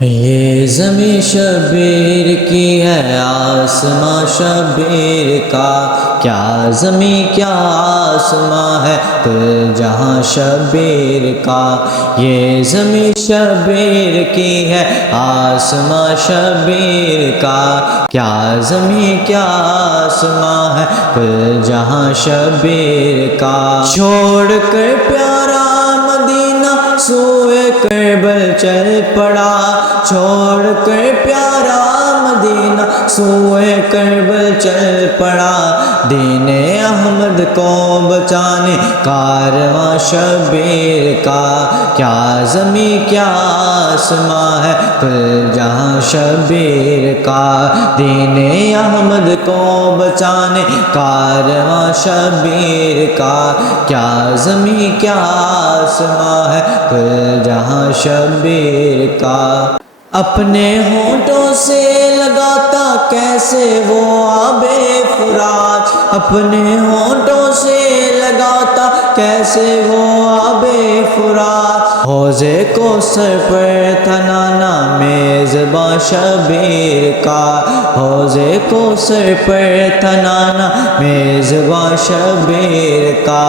یہ زمیں شبیر کی ہے آسماں شبیر کا، کیا زمیں کیا آسماں ہے کل جہاں شبیر کا۔ یہ زمیں شبیر کی ہے آسماں شبیر کا، کیا زمیں کیا آسماں ہے کل جہاں شبیر کا۔ چھوڑ کر پیارا مدینہ سوئے کربل چل پڑا، چھوڑ کر پیارا مدینہ سوئے کربل چل پڑا۔ دین احمد کو بچانے کارواں شبیر کا، کیا زمیں کیا آسماں ہے کل جہاں شبیر کا۔ دین احمد کو بچانے کارواں شبیر کا، کیا زمیں کیا آسماں ہے کل جہاں شبیر کا۔ اپنے ہونٹوں سے لگاتا کیسے وہ آب فرات، اپنے ہونٹوں سے لگاتا کیسے وہ آب فرات۔ حوضے کوثر پر تھا نانا میزباں شبیر کا، حوضے کوثر پر تھا نانا میزباں شبیر کا،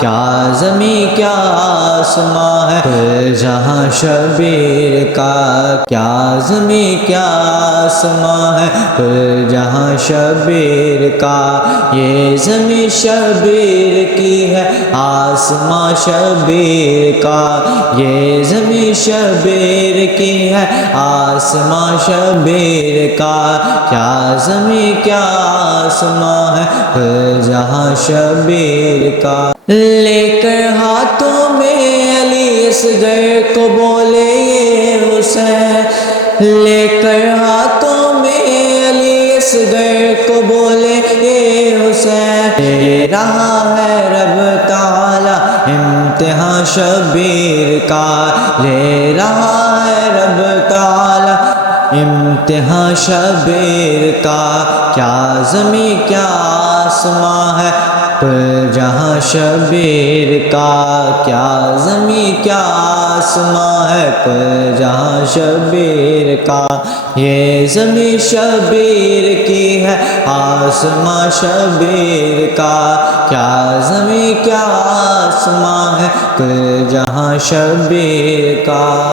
کیا زمیں کیا آسماں ہے کل جہاں شبیر کا۔ کیا زمیں کیا آسماں ہے کل جہاں شبیر کا۔ یہ زمیں شبیر کی ہے آسماں شبیر کا، یہ زمیں شبیر کی ہے آسماں شبیر کا، کیا زمیں کیا آسماں ہے کل جہاں شبیر کا۔ لے کر ہاتھوں میں علی اصغر کو بولے یہ حسین، لے کر ہاتھوں میں علی اصغر کو بولے یہ حسین۔ لے رہا ہے رب تعالی امتحان شبیر کا، لے رہا ہے رب تعالی امتحان شبیر کا، کیا زمیں کیا آسماں ہے کل جہاں شبیر کا۔ کیا زمیں کیا آسماں ہے کل جہاں شبیر کا۔ یہ زمیں شبیر کی ہے آسماں شبیر کا، کیا زمیں کیا آسماں ہے کل جہاں شبیر کا۔